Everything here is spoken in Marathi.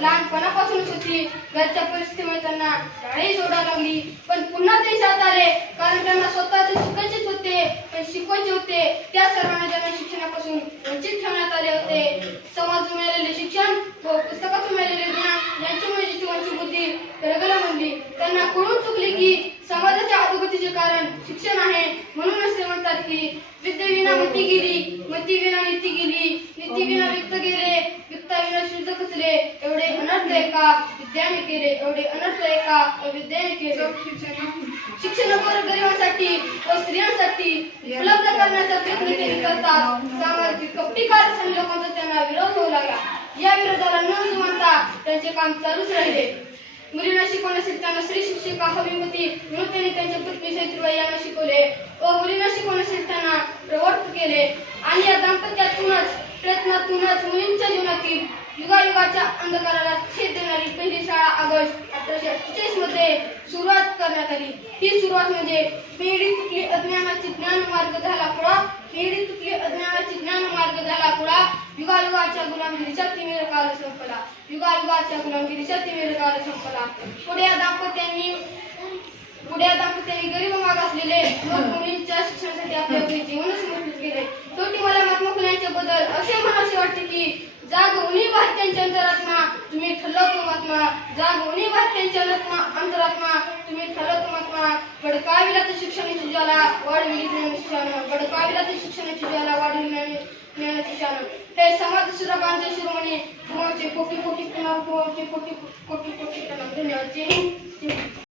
लहानपणापासूनच होती. घरच्या परिस्थितीमुळे त्यांना शाळाही सोडावी लागली, पण पुन्हा ते शाळेत आले कारण त्यांना स्वतःचे शिकायचेच होते, पण शिकवायचे होते. त्या सर्वांना त्यांना शिक्षणापासून वंचित ठेवण्यात आले होते. समाजातून मिळालेले शिक्षण व पुस्तकातून मिळालेले ज्ञान यांच्यामुळे जी जीवांची बुद्धी पेरगला म्हणली. त्यांना कळून चुकले की समाजाच्या अधोगतीचे कारण शिक्षण आहे. म्हणूनच ते म्हणतात की विद्येविना मती गेली, मतीविना नीती गेली, नीतीविना वित्त गेले, वित्ताविना शुद्ध कचले. एवढे अनर्थ एका विद्याने केले, एवढे अनर्थ एका विद्याने केले. शिक्षण गरिबांसाठी व स्त्रियांसाठी उपलब्ध करण्याचा प्रयत्न केले करतात. सामाजिक कपटीकार लोकांचा त्यांना विरोध होऊ लागला. या विरोधाला न जुमानता त्यांचे काम चालूच राहिले. मुलींना शिकवण्यासाठी त्यांना स्त्री शिक्षिका हवी होती, म्हणून त्यांनी त्यांच्या पत्नी सावित्रीबाई यांना शिकवले व मुलींना शिकवण्यासाठी त्यांना प्रवृत्त केले. आणि या दाम्पत्यातूनच प्रयत्नातूनच मुलींच्या जीवनातील युगायुगाच्या अंधकाराला छेद देणारी पहिली शाळा ऑगस्ट 1848 मध्ये सुरुवात करण्यात आली. ही सुरुवात म्हणजे पिढी तुटली अज्ञानाची ज्ञान मार्ग झाला खुळा, पिढी तुटली अज्ञानाची ज्ञान मार्ग झाला खुळा. युगायुगाच्या गुलामगिरीचा तिमिर काळ संपला, युगायुगाच्या गुलामगिरीचा तिमिर काळ संपला. पुढे या दाम्पत्यांनी गरीब मागासलेले लोक मुलींच्या शिक्षणासाठी आपले आपले जीवन समर्पित केले. शेवटी मला महात्मा फुले यांच्याबद्दल असे म्हणावे वाटते की जाग उनी भारतीयांच्या अंतरात्मा तुम्ही ठरवतो महात्मा, जाग उनी भारतीयांच्या अंतरात्मा तुम्ही ठरवतो महात्मा. भडकाविला तर शिक्षणाची ज्वाला वाढविली ज्ञानाची, भडकाविला तर शिक्षणाची ज्वाला वाढविली ज्ञानाची शान. हे समाज सुधारकांचे शिरोमणी कोटी कोटी प्रणाम, कोटी कोटी प्रणाम. धन्यवाद.